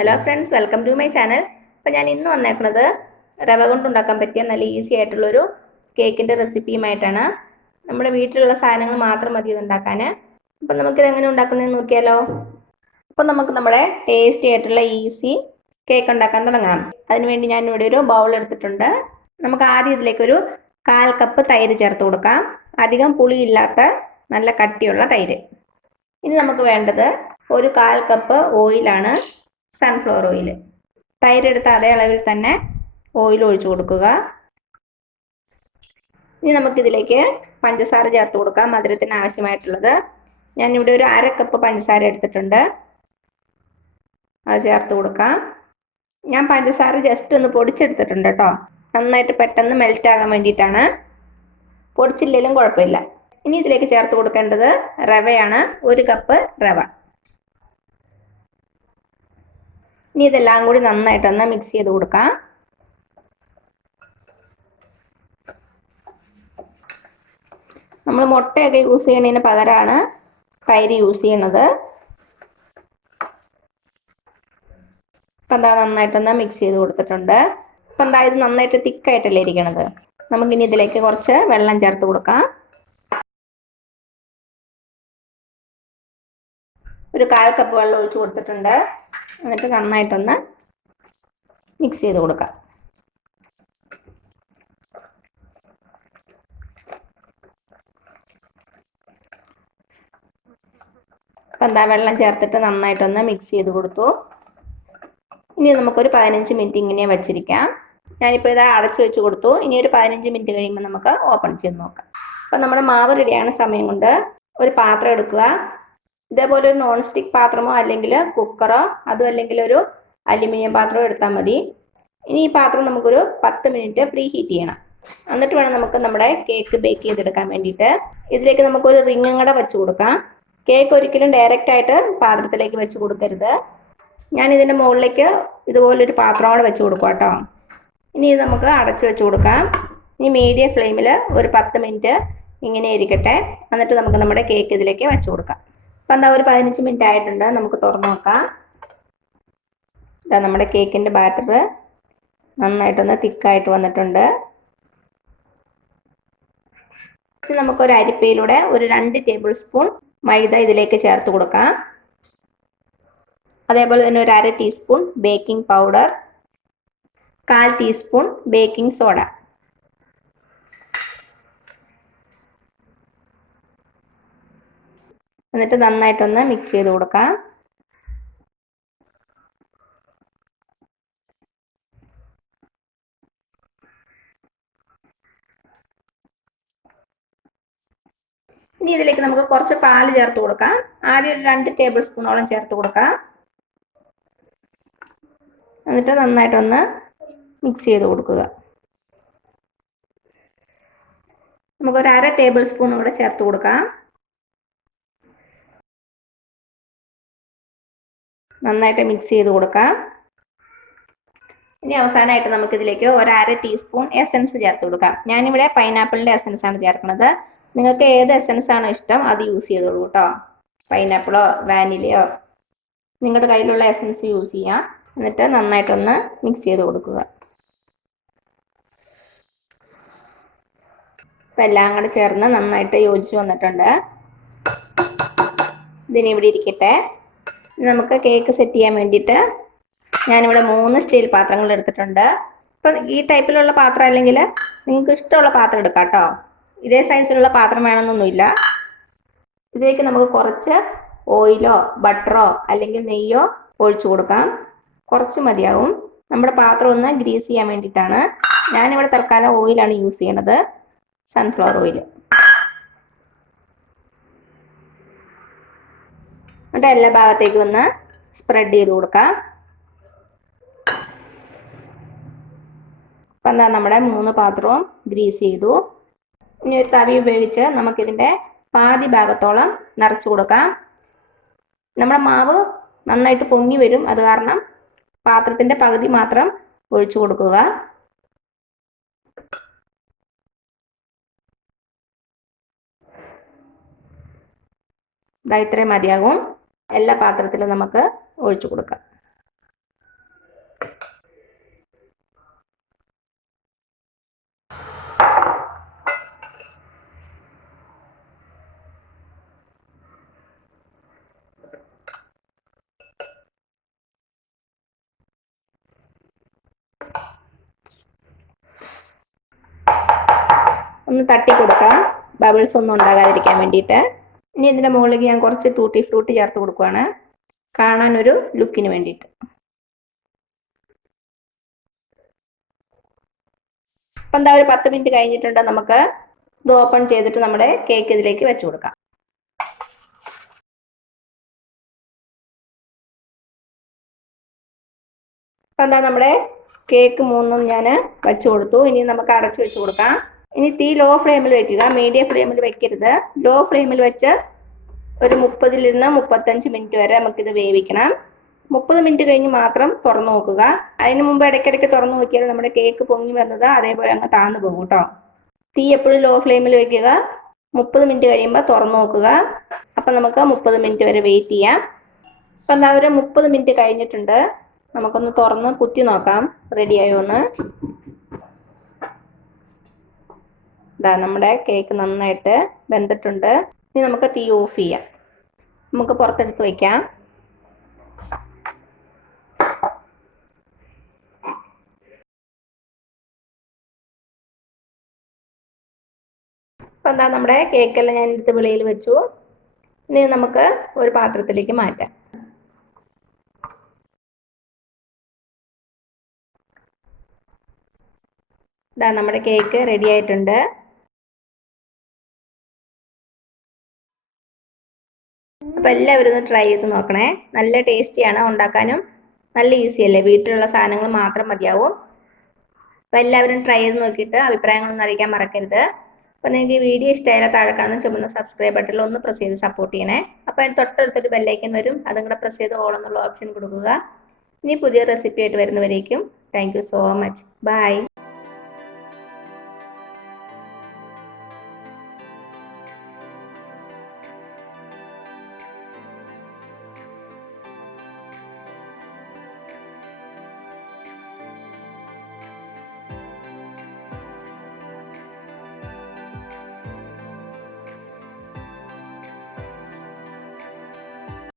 Hello friends, welcome to my channel. അപ്പോൾ ഞാൻ ഇന്ന് വന്നേക്കുന്നത് റവ കൊണ്ടുണ്ടാക്കാൻ പറ്റിയ നല്ല ഈസി ആയിട്ടുള്ളൊരു കേക്കിൻ്റെ റെസിപ്പിയുമായിട്ടാണ്. നമ്മുടെ വീട്ടിലുള്ള സാധനങ്ങൾ മാത്രം മതി ഇതുണ്ടാക്കാൻ. അപ്പം നമുക്കിത് എങ്ങനെ ഉണ്ടാക്കുന്നതെന്ന് നോക്കിയാലോ. അപ്പം നമുക്ക് നമ്മുടെ ടേസ്റ്റി ആയിട്ടുള്ള ഈസി കേക്ക് ഉണ്ടാക്കാൻ തുടങ്ങാം. അതിനുവേണ്ടി ഞാൻ ഇവിടെ ഒരു ബൗൾ എടുത്തിട്ടുണ്ട്. നമുക്ക് ആദ്യം ഇതിലേക്കൊരു 1/4 കപ്പ് തൈര് ചേർത്ത് കൊടുക്കാം. അധികം പുളിയില്ലാത്ത നല്ല കട്ടിയുള്ള തൈര്. ഇനി നമുക്ക് വേണ്ടത് ഒരു 1/4 കപ്പ് ഓയിലാണ്, സൺഫ്ലവർ ഓയിൽ. തൈരെടുത്ത അതേ അളവിൽ തന്നെ ഓയിൽ ഒഴിച്ചു കൊടുക്കുക. ഇനി നമുക്കിതിലേക്ക് പഞ്ചസാര ചേർത്ത് കൊടുക്കാം, മധുരത്തിന് ആവശ്യമായിട്ടുള്ളത്. ഞാനിവിടെ ഒരു 1/2 കപ്പ് പഞ്ചസാര എടുത്തിട്ടുണ്ട്, അത് ചേർത്ത് കൊടുക്കാം. ഞാൻ പഞ്ചസാര ജസ്റ്റ് ഒന്ന് പൊടിച്ചെടുത്തിട്ടുണ്ട് കേട്ടോ, നന്നായിട്ട് പെട്ടെന്ന് മെൽറ്റ് ആകാൻ വേണ്ടിയിട്ടാണ്. പൊടിച്ചില്ലെങ്കിലും കുഴപ്പമില്ല. ഇനി ഇതിലേക്ക് ചേർത്ത് കൊടുക്കേണ്ടത് റവയാണ്, 1 കപ്പ് റവ. ഇനി ഇതെല്ലാം കൂടി നന്നായിട്ടൊന്ന് മിക്സ് ചെയ്ത് കൊടുക്കാം. നമ്മൾ മുട്ടയൊക്കെ യൂസ് ചെയ്യുന്നതിന് പകരമാണ് തൈര് യൂസ് ചെയ്യണത്. അപ്പം എന്താ നന്നായിട്ടൊന്ന് മിക്സ് ചെയ്ത് കൊടുത്തിട്ടുണ്ട്. അപ്പം എന്താ ഇത് നന്നായിട്ട് തിക്കായിട്ടല്ലേ ഇരിക്കണത്. നമുക്കിനി ഇതിലേക്ക് കുറച്ച് വെള്ളം ചേർത്ത് കൊടുക്കാം. ഒരു 1/4 കപ്പ് വെള്ളം ഒഴിച്ച് കൊടുത്തിട്ടുണ്ട്. എന്നിട്ട് നന്നായിട്ടൊന്ന് മിക്സ് ചെയ്ത് കൊടുക്കാം. അപ്പം എന്താ വെള്ളം ചേർത്തിട്ട് നന്നായിട്ടൊന്ന് മിക്സ് ചെയ്ത് കൊടുത്തു. ഇനി നമുക്കൊരു 15 മിനിറ്റ് ഇങ്ങനെ വെച്ചിരിക്കാം. ഞാനിപ്പോൾ ഇത് അടച്ചു വെച്ച് കൊടുത്തു. ഇനി ഒരു 15 മിനിറ്റ് കഴിയുമ്പോൾ നമുക്ക് ഓപ്പൺ ചെയ്ത് നോക്കാം. അപ്പം നമ്മുടെ മാവ് റെഡിയാണ് സമയം കൊണ്ട് ഒരു പാത്രം എടുക്കുക. ഇതേപോലെ ഒരു നോൺ സ്റ്റിക്ക് പാത്രമോ അല്ലെങ്കിൽ കുക്കറോ അതും അല്ലെങ്കിൽ ഒരു അലുമിനിയം പാത്രമോ എടുത്താൽ മതി. ഇനി ഈ പാത്രം നമുക്കൊരു 10 മിനിറ്റ് പ്രീ ഹീറ്റ് ചെയ്യണം. എന്നിട്ട് വേണം നമുക്ക് നമ്മുടെ കേക്ക് ബേക്ക് ചെയ്തെടുക്കാൻ വേണ്ടിയിട്ട്. ഇതിലേക്ക് നമുക്കൊരു റിങ്ങും കൂടെ വെച്ച് കൊടുക്കാം. കേക്ക് ഒരിക്കലും ഡയറക്റ്റ് ആയിട്ട് പാത്രത്തിലേക്ക് വെച്ച് കൊടുക്കരുത്. ഞാൻ ഇതിൻ്റെ മുകളിലേക്ക് ഇതുപോലൊരു പാത്രം കൂടെ വെച്ച് കൊടുക്കാം കേട്ടോ. ഇനി ഇത് നമുക്ക് അടച്ചു വെച്ച് കൊടുക്കാം. ഇനി മീഡിയം ഫ്ലെയിമിൽ ഒരു 10 മിനിറ്റ് ഇങ്ങനെ ഇരിക്കട്ടെ. എന്നിട്ട് നമുക്ക് നമ്മുടെ കേക്ക് ഇതിലേക്ക് വെച്ച് കൊടുക്കാം. അപ്പം എന്താ ഒരു 15 മിനിറ്റ് ആയിട്ടുണ്ട്, നമുക്ക് തുറന്നു നോക്കാം. ഇതാ നമ്മുടെ കേക്കിൻ്റെ ബാറ്റർ നന്നായിട്ടൊന്ന് തിക്കായിട്ട് വന്നിട്ടുണ്ട്. ഇനി നമുക്കൊരു അരിപ്പയിലൂടെ ഒരു 2 ടേബിൾ സ്പൂൺ മൈദ ഇതിലേക്ക് ചേർത്ത് കൊടുക്കാം. അതേപോലെ തന്നെ ഒരു 1/2 teaspoon baking powder, 1/4 teaspoon baking soda. എന്നിട്ട് നന്നായിട്ടൊന്ന് മിക്സ് ചെയ്ത് കൊടുക്കാം. ഇനി ഇതിലേക്ക് നമുക്ക് കുറച്ച് പാല് ചേർത്ത് കൊടുക്കാം. ആദ്യം ഒരു 2 ടേബിൾ സ്പൂണോളം ചേർത്ത് കൊടുക്കാം. എന്നിട്ട് നന്നായിട്ടൊന്ന് മിക്സ് ചെയ്ത് കൊടുക്കുക. നമുക്കൊരു 1/2 ടേബിൾ സ്പൂൺ കൂടെ ചേർത്ത് കൊടുക്കാം. നന്നായിട്ട് മിക്സ് ചെയ്ത് കൊടുക്കാം. ഇനി അവസാനമായിട്ട് നമുക്കിതിലേക്ക് ഒരു 1/2 ടീസ്പൂൺ എസൻസ് ചേർത്ത് കൊടുക്കാം. ഞാനിവിടെ പൈനാപ്പിളിൻ്റെ എസൻസ് ആണ് ചേർക്കുന്നത്. നിങ്ങൾക്ക് ഏത് എസൻസ് ആണോ ഇഷ്ടം അത് യൂസ് ചെയ്തോളൂ കേട്ടോ. പൈനാപ്പിളോ വാനിലയോ നിങ്ങളുടെ കയ്യിലുള്ള എസൻസ് യൂസ് ചെയ്യാം. എന്നിട്ട് നന്നായിട്ടൊന്ന് മിക്സ് ചെയ്ത് കൊടുക്കുക. അപ്പം എല്ലാം കൂടെ ചേർന്ന് നന്നായിട്ട് യോജിച്ച് വന്നിട്ടുണ്ട്. ഇതിനി ഇവിടെ ഇരിക്കട്ടെ. നമുക്ക് കേക്ക് സെറ്റ് ചെയ്യാൻ വേണ്ടിയിട്ട് ഞാനിവിടെ 3 സ്റ്റീൽ പാത്രങ്ങൾ എടുത്തിട്ടുണ്ട്. ഇപ്പം ഈ ടൈപ്പിലുള്ള പാത്രം അല്ലെങ്കിൽ നിങ്ങൾക്ക് ഇഷ്ടമുള്ള പാത്രം എടുക്കാം കേട്ടോ. ഇതേ സൈസിലുള്ള പാത്രം വേണമെന്നൊന്നുമില്ല. ഇതിലേക്ക് നമുക്ക് കുറച്ച് ഓയിലോ ബട്ടറോ അല്ലെങ്കിൽ നെയ്യോ ഒഴിച്ചു കൊടുക്കാം. കുറച്ച് മതിയാവും. നമ്മുടെ പാത്രം ഒന്ന് ഗ്രീസ് ചെയ്യാൻ വേണ്ടിയിട്ടാണ്. ഞാനിവിടെ തൽക്കാലം ഓയിലാണ് യൂസ് ചെയ്യണത്, സൺഫ്ലവർ ഓയിൽ. എന്നിട്ട് എല്ലാ ഭാഗത്തേക്കും ഒന്ന് സ്പ്രെഡ് ചെയ്ത് കൊടുക്കാം. അപ്പം എന്താ നമ്മുടെ 3 പാത്രവും ഗ്രീസ് ചെയ്തു. ഇനി ഒരു തവി ഉപയോഗിച്ച് നമുക്കിതിൻ്റെ പാതി ഭാഗത്തോളം നിറച്ച് കൊടുക്കാം. നമ്മുടെ മാവ് നന്നായിട്ട് പൊങ്ങി വരും, അത് കാരണം പാത്രത്തിൻ്റെ പകുതി മാത്രം ഒഴിച്ചു കൊടുക്കുക. ഇതാ ഇത്രയും മതിയാകും. എല്ലാ പാത്രത്തിലും നമുക്ക് ഒഴിച്ചു കൊടുക്കാം. ഒന്ന് തട്ടി കൊടുക്കാം, ബബിൾസ് ഒന്നും ഉണ്ടാകാതിരിക്കാൻ വേണ്ടിയിട്ട്. ഇനി ഇതിൻ്റെ മുകളിലേക്ക് ഞാൻ കുറച്ച് ടൂട്ടി ഫ്രൂട്ടി ചേർത്ത് കൊടുക്കുകയാണ്, കാണാൻ ഒരു ലുക്കിന് വേണ്ടിയിട്ട്. അപ്പം എന്താ ഒരു 10 മിനിറ്റ് കഴിഞ്ഞിട്ടുണ്ട്. നമുക്ക് ഇത് ഓപ്പൺ ചെയ്തിട്ട് നമ്മുടെ കേക്ക് ഇതിലേക്ക് വെച്ച് കൊടുക്കാം. അപ്പം എന്താ നമ്മുടെ കേക്ക് 3 ഞാൻ വെച്ച് കൊടുത്തു. ഇനി നമുക്ക് അടച്ച് വെച്ച് കൊടുക്കാം. ഇനി തീ ലോ ഫ്ലെയിമിൽ വെക്കുക, മീഡിയം ഫ്ലെയിമിൽ വെക്കരുത്. ലോ ഫ്ലെയിമിൽ വെച്ച് ഒരു 30 നിന്ന് 35 മിനിറ്റ് വരെ നമുക്കിത് വേവിക്കണം. 30 മിനിറ്റ് കഴിഞ്ഞ് മാത്രം തുറന്നു നോക്കുക. അതിന് മുമ്പ് ഇടയ്ക്കിടയ്ക്ക് തുറന്നു നോക്കിയാൽ നമ്മുടെ കേക്ക് പൊങ്ങി വന്നത് അതേപോലെ അങ്ങ് താന്നു പോകും കേട്ടോ. തീ എപ്പോഴും ലോ ഫ്ലെയിമിൽ വെക്കുക. 30 മിനിറ്റ് കഴിയുമ്പോൾ തുറന്നു നോക്കുക. അപ്പം നമുക്ക് 30 മിനിറ്റ് വരെ വെയിറ്റ് ചെയ്യാം. അപ്പം എന്താ ഒരു 30 മിനിറ്റ് കഴിഞ്ഞിട്ടുണ്ട്. നമുക്കൊന്ന് തുറന്ന് കുത്തി നോക്കാം റെഡിയായോ എന്ന്. ഇതാ നമ്മുടെ കേക്ക് നന്നായിട്ട് വെന്തിട്ടുണ്ട്. ഇനി നമുക്ക് തീ ഓഫ് ചെയ്യാം. നമുക്ക് പുറത്തെടുത്ത് വയ്ക്കാം. അപ്പം എന്താ നമ്മുടെ കേക്കെല്ലാം ഞാൻ എടുത്ത് വെളിയിൽ വെച്ചു. ഇനി നമുക്ക് ഒരു പാത്രത്തിലേക്ക് മാറ്റാം. ഇതാ നമ്മുടെ കേക്ക് റെഡി ആയിട്ടുണ്ട്. അപ്പോൾ എല്ലാവരും ഒന്ന് ട്രൈ ചെയ്ത് നോക്കണേ. നല്ല ടേസ്റ്റിയാണ്, ഉണ്ടാക്കാനും നല്ല ഈസി അല്ലേ, വീട്ടിലുള്ള സാധനങ്ങൾ മാത്രം മതിയാവും. അപ്പോൾ എല്ലാവരും ട്രൈ ചെയ്ത് നോക്കിയിട്ട് അഭിപ്രായങ്ങളൊന്നും അറിയിക്കാൻ മറക്കരുത്. അപ്പോൾ നിങ്ങൾക്ക് ഈ വീഡിയോ ഇഷ്ടമായാൽ താഴെ കാണുന്ന ചുമന്ന സബ്സ്ക്രൈബ് ബട്ടണിൽ ഒന്ന് പ്രസ് ചെയ്ത് സപ്പോർട്ട് ചെയ്യണേ. അപ്പോൾ അതിന് തൊട്ടടുത്തൊരു ബെല്ലൈക്കൻ വരും, അതും കൂടെ പ്രസ് ചെയ്ത് ഓൾ എന്നുള്ള ഓപ്ഷൻ കൊടുക്കുക. ഇനി പുതിയ റെസിപ്പി ആയിട്ട് വരുന്നവരേക്കും thank you so much. By.